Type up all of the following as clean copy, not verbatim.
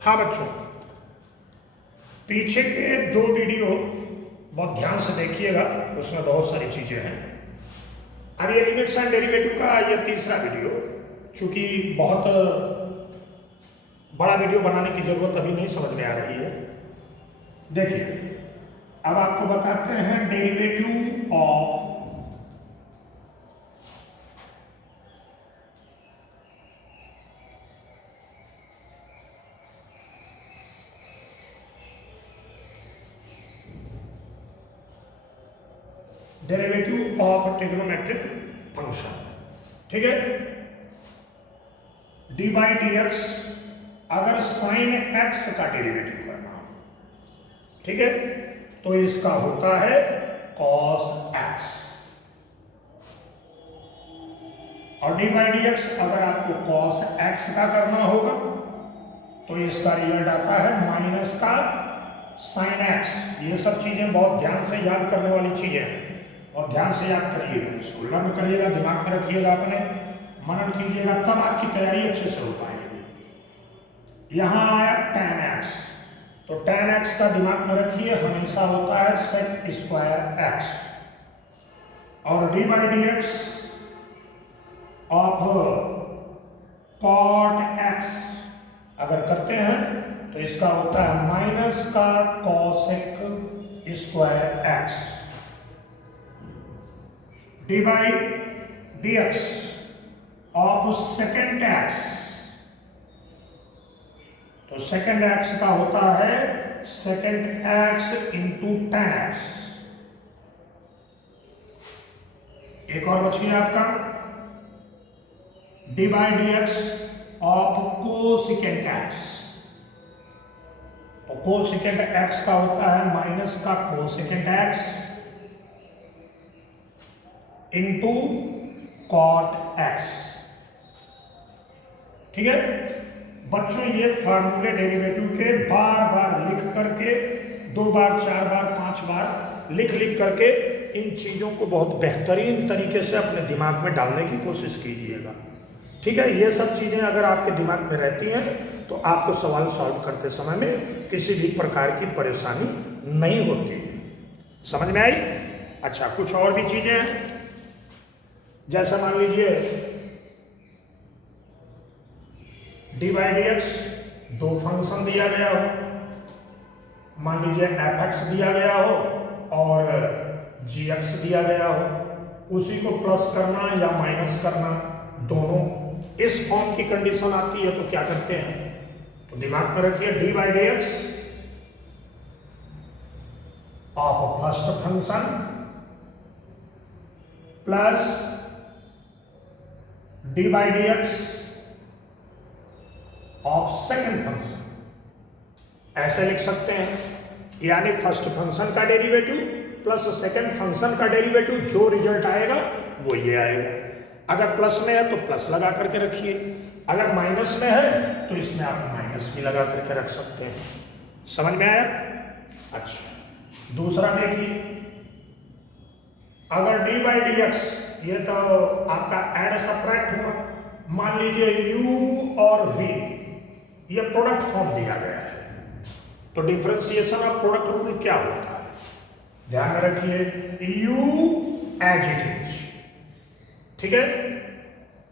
हाँ बच्चों, पीछे के 2 वीडियो बहुत ध्यान से देखिएगा, उसमें बहुत सारी चीज़ें हैं। अब ये लिमिट्स एंड डेरिवेटिव का ये तीसरा वीडियो, चूँकि बहुत बड़ा वीडियो बनाने की ज़रूरत अभी नहीं समझ में आ रही है। देखिए, अब आपको बताते हैं derivative of derivative of trigonometric function. ठीक है, डी बाई डी एक्स अगर साइन एक्स का डेरिवेटिव करना हो, ठीक है, तो इसका होता है कॉस एक्स, और डी बाई डी एक्स अगर आपको कॉस एक्स का करना होगा तो इसका रिजल्ट आता है माइनस का साइन एक्स। ये सब चीजें बहुत ध्यान से याद करने वाली चीजें हैं, और ध्यान से याद करिएगा, इसको लर्न करिएगा, दिमाग में रखिएगा, अपने मनन कीजिएगा, तब आपकी तैयारी अच्छे से हो पाएगी। यहाँ आया tan x, तो tan x का दिमाग में रखिए, हमेशा होता है sec स्क्वायर x, और D by D x of cot x अगर करते हैं तो इसका होता है माइनस का cosec square x। D by D x of secant X, तो सेकेंड एक्स का होता है secant X into tan X. एक और बच गया आपका D by D x of cosecant X, तो कोसेकेंड एक्स का होता है माइनस का cosecant X into cot X. ठीक है बच्चों, ये फार्मूले डेरिवेटिव के बार बार लिख करके 2 बार 4 बार 5 बार लिख करके इन चीज़ों को बहुत बेहतरीन तरीके से अपने दिमाग में डालने की कोशिश कीजिएगा। ठीक है, ये सब चीज़ें अगर आपके दिमाग में रहती हैं तो आपको सवाल सॉल्व करते समय में किसी भी प्रकार की परेशानी नहीं होती है। समझ में आई? अच्छा, कुछ और भी चीज़ें हैं, जैसा मान लीजिए D by D x 2 function दिया गया हो, मान लीजिए एफ एक्स दिया गया हो और जी एक्स दिया गया हो, उसी को प्लस करना या माइनस करना, दोनों इस फॉर्म की कंडीशन आती है तो क्या करते हैं, तो दिमाग में रखिए D by D x of first function plus D by D x of second function, ऐसे लिख सकते हैं। यानी फर्स्ट फंक्शन का डेरिवेटिव प्लस सेकेंड फंक्शन का डेरिवेटिव, जो रिजल्ट आएगा वो ये आएगा। अगर प्लस में है तो प्लस लगा करके रखिए, अगर माइनस में है तो इसमें आप माइनस भी लगा करके रख सकते हैं। समझ में आया? अच्छा, दूसरा देखिए, अगर डी बाई डी एक्स, ये तो आपका एड सब्ट्रैक्ट हुआ, मान लीजिए u और v ये प्रोडक्ट फॉर्म दिया गया है, तो डिफरेंशिएशन ऑफ प्रोडक्ट रूल क्या होता है, ध्यान में रखिए, u एज इट इज, ठीक है,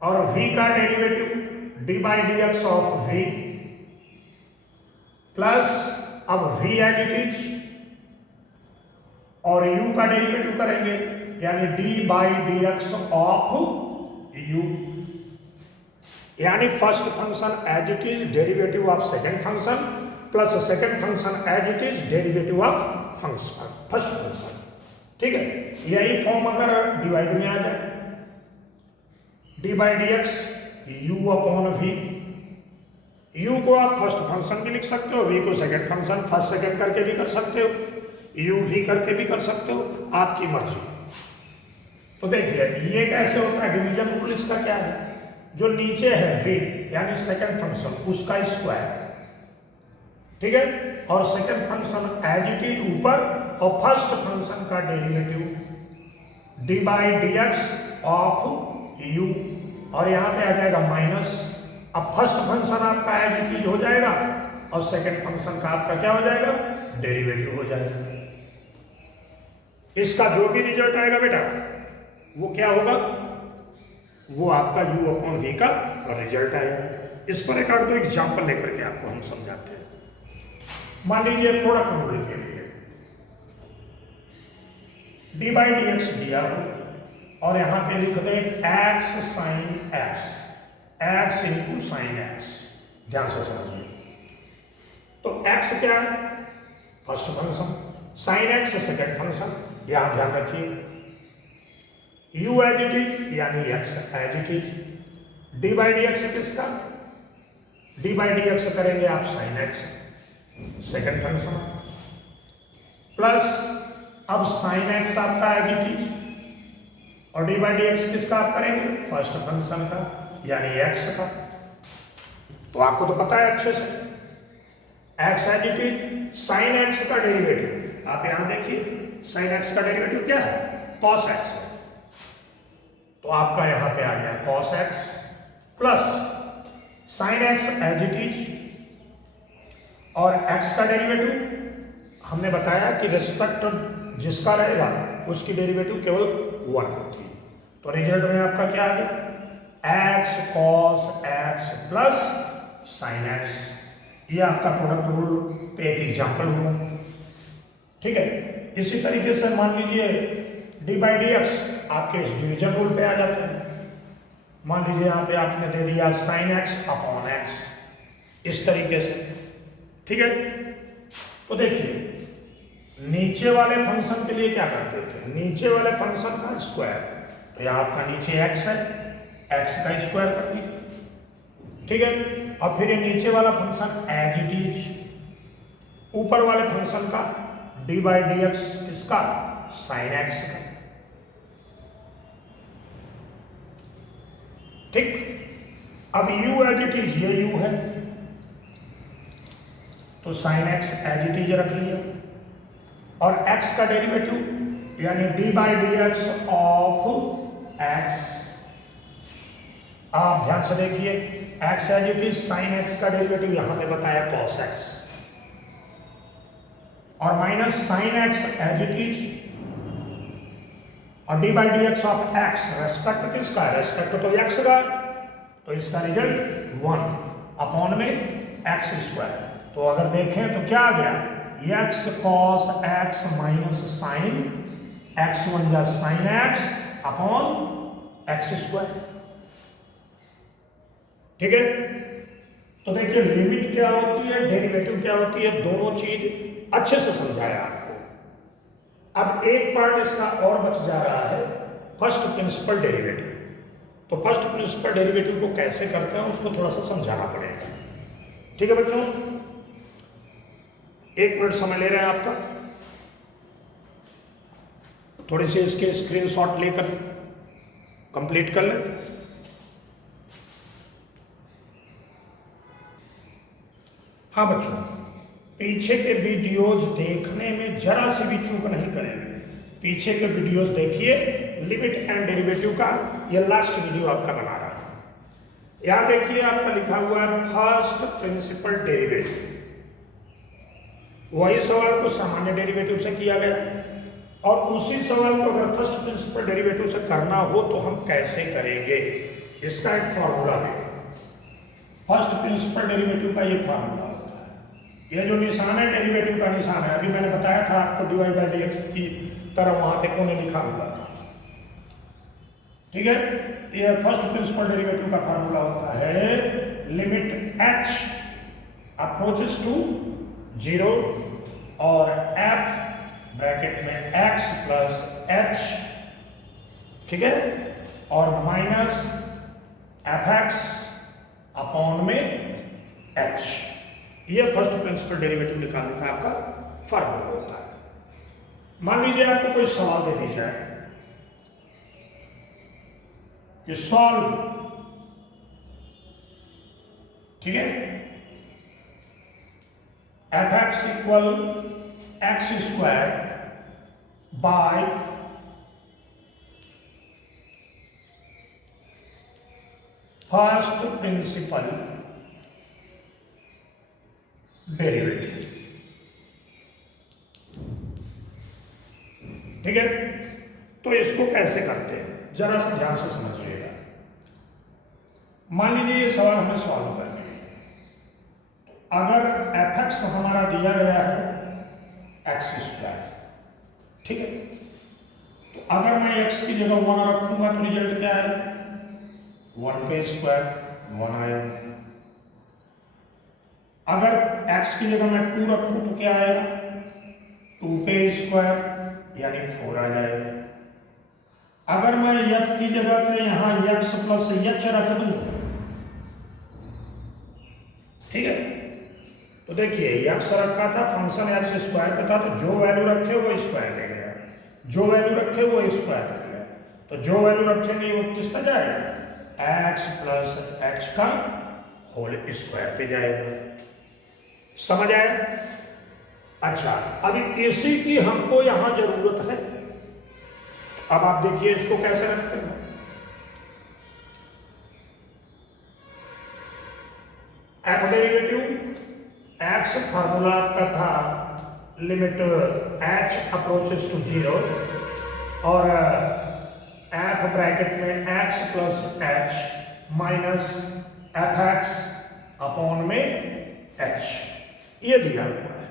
और v का derivative D by D x of v plus अब v एज इट इज और u का डेरिवेटिव करेंगे, यानी D by D x of u, यानी first function as it is derivative of second function plus second function as it is derivative of function first function. ठीक है, यही form अगर divide में आ जाए, D by D X u upon v, u को आप फर्स्ट फंक्शन भी लिख सकते हो, v को सेकेंड फंक्शन फर्स्ट सेकेंड करके भी कर सकते हो, u v करके भी कर सकते हो, आपकी मर्जी। तो देखिए ये कैसे होता है, डिवीजन रूल इसका क्या है, जो नीचे है v यानी सेकंड फंक्शन उसका स्क्वायर, ठीक है, और second function as it is ऊपर, और फर्स्ट फंक्शन का derivative D by D x of u, और यहाँ पे आ जाएगा माइनस। अब फर्स्ट फंक्शन आपका एज इट इज हो जाएगा और सेकंड फंक्शन का आपका क्या हो जाएगा, डेरिवेटिव हो जाएगा। इसका जो भी रिजल्ट आएगा बेटा वो क्या होगा, वो आपका u अपॉन v का रिजल्ट आएगा। इस पर एक आध दो एग्जाम्पल लेकर के आपको हम समझाते हैं। मान लीजिए प्रोडक्ट रूल के लिए डी बाई डी एक्स दिया और यहां पे लिख दें X sine X, X into sine X. ध्यान से समझिए, तो एक्स क्या है, first function, sine X second function. यहां ध्यान रखिए, u एज इट इज यानी x as it is, D by D x किसका, डी बाई डी एक्स करेंगे आप sine X second function, plus अब साइन एक्स आपका एज इट इज और डी बाई डी एक्स किसका आप करेंगे, फर्स्ट फंक्शन का यानी x का। तो आपको तो पता है अच्छे से, x as it is, sine x का डेरिवेटिव आप यहां देखिए, साइन एक्स का डेरिवेटिव क्या है, कॉस एक्स है। तो आपका यहां पे आ गया cos X plus sine x as it is और x का डेरिवेटिव हमने बताया कि रिस्पेक्ट जिसका रहेगा उसकी डेरिवेटिव केवल 1 होती है। तो रिजल्ट में आपका क्या आ गया, x cos x plus sine x. ये आपका प्रोडक्ट रूल पे एक एग्जाम्पल हुआ, ठीक है। इसी तरीके से मान लीजिए डी बाई डी एक्स आपके इस डिवीजन रूल पे आ जाते हैं। मान लीजिए यहाँ पे आपने दे दिया साइन एक्स अपॉन एक्स, इस तरीके से, ठीक है। तो देखिए नीचे वाले फंक्शन के लिए क्या करते थे, नीचे वाले फंक्शन का स्क्वायर, तो यहाँ आपका नीचे x है, x का स्क्वायर कर दीजिए, ठीक है। और फिर ये नीचे वाला फंक्शन एज इट इज, ऊपर वाले फंक्शन का डी बाई डी एक्स किसका, साइन एक्स का, ठीक। अब u एज इट इज, ये u है तो sine x as it is रख लिया और x का डेरिवेटिव यानी D by D x of x। आप ध्यान से देखिए, x as it is, sine x का डेरिवेटिव यहां पे बताया cos x और minus sine x as it is और D by D x of x, respect किसका है, रेस्पेक्ट तो x का, तो इसका रिजल्ट 1 अपॉन में एक्स स्क्वायर। तो अगर देखें तो क्या आ गया, x cos x minus sine x one जा sine x upon x square, ठीक है। तो देखिए लिमिट क्या होती है, डेरिवेटिव क्या होती है, दोनों चीज अच्छे से समझाया आपको। अब एक पार्ट इसका और बच जा रहा है, फर्स्ट प्रिंसिपल डेरिवेटिव। तो फर्स्ट प्रिंसिपल डेरिवेटिव को कैसे करते हैं उसको थोड़ा सा समझाना पड़ेगा, ठीक है बच्चों। 1 मिनट समय ले रहे हैं आपका, थोड़ी सी इसके स्क्रीनशॉट लेकर कंप्लीट कर लें। हाँ बच्चों, पीछे के वीडियोज देखने में जरा सी भी चूक नहीं करेंगे। पीछे के वीडियोज देखिए, लिमिट एंड डेरिवेटिव का ये लास्ट वीडियो आपका बना रहा है। यहां देखिए आपका लिखा हुआ है फर्स्ट प्रिंसिपल डेरिवेटिव। वही सवाल को सामान्य डेरिवेटिव से किया गया और उसी सवाल को अगर फर्स्ट प्रिंसिपल डेरिवेटिव से करना हो तो हम कैसे करेंगे, इसका एक फॉर्मूला देखें। फर्स्ट प्रिंसिपल डेरिवेटिव का ये फॉर्मूला होता है, ये जो निशान है डेरिवेटिव का निशान है, अभी मैंने बताया था आपको D Y by D X की तरह वहां पे कोने लिखा हुआ था, ठीक है। ये फर्स्ट प्रिंसिपल डेरिवेटिव का फॉर्मूला होता है लिमिट h अप्रोचेस टू 0 और f ब्रैकेट में x प्लस h, ठीक है, और माइनस fx अपॉन में h। ये फर्स्ट प्रिंसिपल डेरिवेटिव निकालने का आपका फॉर्मूला होता है। मान लीजिए आपको कोई सवाल दे दी जाए कि सॉल्व, ठीक है, f x equal x square by first principle derivative. ठीक है, तो इसको कैसे करते हैं जरा सा ध्यान से समझिएगा। मान लीजिए ये सवाल हमें सॉल्व करना है। अगर एफ एक्स हमारा दिया गया है एक्स स्क्वायर, ठीक है, तो अगर मैं एक्स की जगह 1 रखूंगा तो रिजल्ट क्या है? 1 पे स्क्वायर 1 आएगा। अगर x की जगह मैं 2 रखूं तो क्या आएगा? 2 पे स्क्वायर यानी 4 आ जाएगा। अगर मैं f की जगह पे यहाँ x प्लस h रख दूं, ठीक है, तो देखिए x रखा था, फंक्शन x स्क्वायर पे था, तो जो वैल्यू रखे वो स्क्वायर दे गया, जो वैल्यू रखे वो स्क्वायर दे गया। तो जो वैल्यू रखेंगे वो किस पे जाएगा? x प्लस h का होल स्क्वायर पे जाएगा। समझ आए? अच्छा, अभी इसी की हमको यहां जरूरत है। अब आप देखिए इसको कैसे रखते हैं। एफ डेरिवेटिव एक्स फार्मूला आपका था लिमिट h अप्रोचेस टू 0 और एफ ब्रैकेट में x plus h minus f x upon में h, ये दिया हुआ है।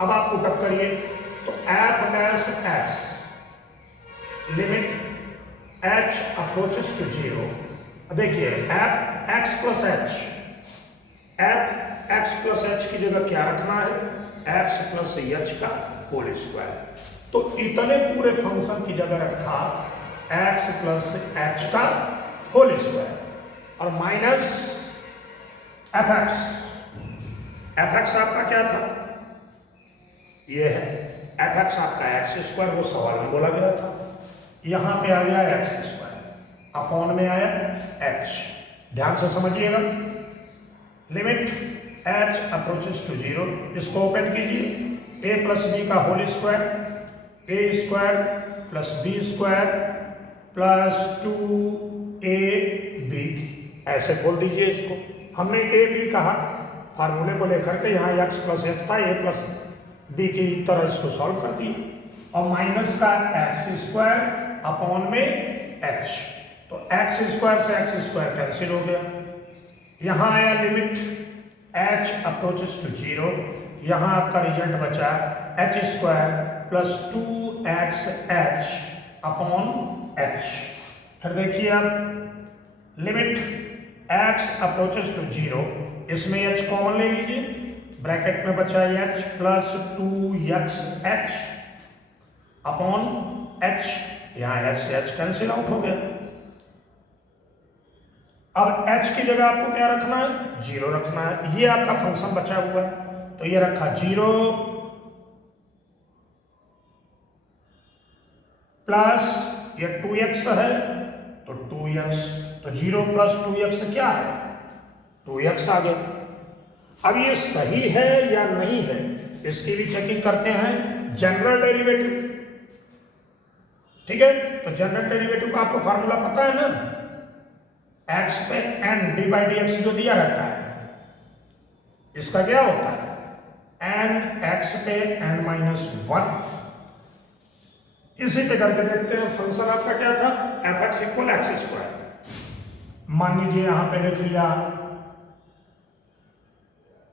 अब आप पुटअप करिए तो f dash x limit h approaches to 0। देखिए f x plus h, f x plus h की जगह क्या रखना है? x प्लस h का होल स्क्वायर। तो इतने पूरे फंक्शन की जगह रखा x प्लस h का होल स्क्वायर और minus f x. F x आपका क्या था? ये है एफ एक्स आपका एक्स स्क्वायर, वो सवाल में बोला गया था। यहां पे आ गया एक्स स्क्वायर, अपॉन में आया h। ध्यान से समझिएगा। लिमिट h अप्रोचेस टू 0, इसको ओपन कीजिए। a प्लस बी का whole square, a square plus b square plus 2ab, ऐसे खोल दीजिए इसको। हमने a b कहा फार्मूले को लेकर के, यहाँ x प्लस h था, a प्लस बी की तरह इसको सॉल्व कर दिया और माइनस का एक्स स्क्वायर अपॉन में h। तो एक्स स्क्वायर से एक्स स्क्वायर कैंसिल हो गया। यहाँ आया लिमिट h अप्रोचेस टू 0, यहाँ आपका रिजल्ट बचा h square plus 2xh upon h। फिर देखिए आप लिमिट x अप्रोचेस टू 0, इसमें h कॉमन ले लीजिए, ब्रैकेट में बचा h plus 2xh upon h। यहाँ h से h कैंसिल आउट हो गया। अब h की जगह आपको क्या रखना है? 0 रखना है। ये आपका फंक्शन बचा हुआ है, तो ये रखा 0 प्लस ये 2x है तो 2x, तो 0 प्लस 2x क्या है? 2x आ गया। अब ये सही है या नहीं है इसकी भी चेकिंग करते हैं। जनरल डेरिवेटिव, ठीक है, तो जनरल डेरिवेटिव का आपको फार्मूला पता है ना? x पे n D by D x जो दिया रहता है, इसका क्या होता है? n x पे n माइनस 1। इसी पे करके देखते हैं। फंक्शन आपका क्या था? F x equal x square. मान लीजिए यहां पे लिख लिया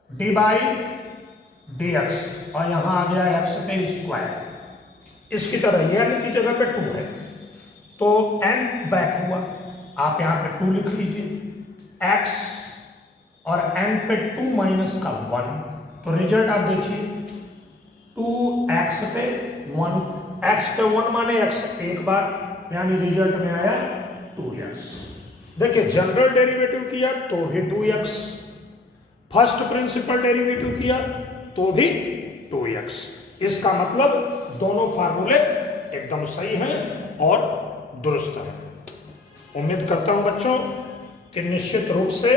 डी बाई डी एक्स और यहां आ गया एक्स पे स्क्वायर। इसकी तरह n की जगह पे 2 है तो n बैक हुआ, आप यहां पे 2 लिख लीजिए। x और n पे 2 माइनस का 1, तो रिजल्ट आप देखिए 2x पे 1, x पे 1 माने x एक बार, यानी रिजल्ट में आया 2x। देखिए जनरल डेरिवेटिव किया तो भी 2x, फर्स्ट प्रिंसिपल डेरिवेटिव किया तो भी 2x। इसका मतलब दोनों फार्मूले एकदम सही हैं और दुरुस्त हैं। उम्मीद करता हूं बच्चों कि निश्चित रूप से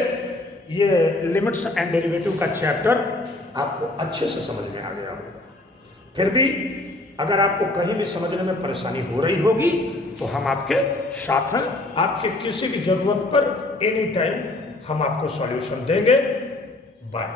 ये लिमिट्स एंड डेरिवेटिव का चैप्टर आपको अच्छे से समझ में आ गया होगा। फिर भी अगर आपको कहीं भी समझने में परेशानी हो रही होगी तो हम आपके साथ हैं। आपके किसी भी जरूरत पर एनी टाइम हम आपको सॉल्यूशन देंगे। बाय।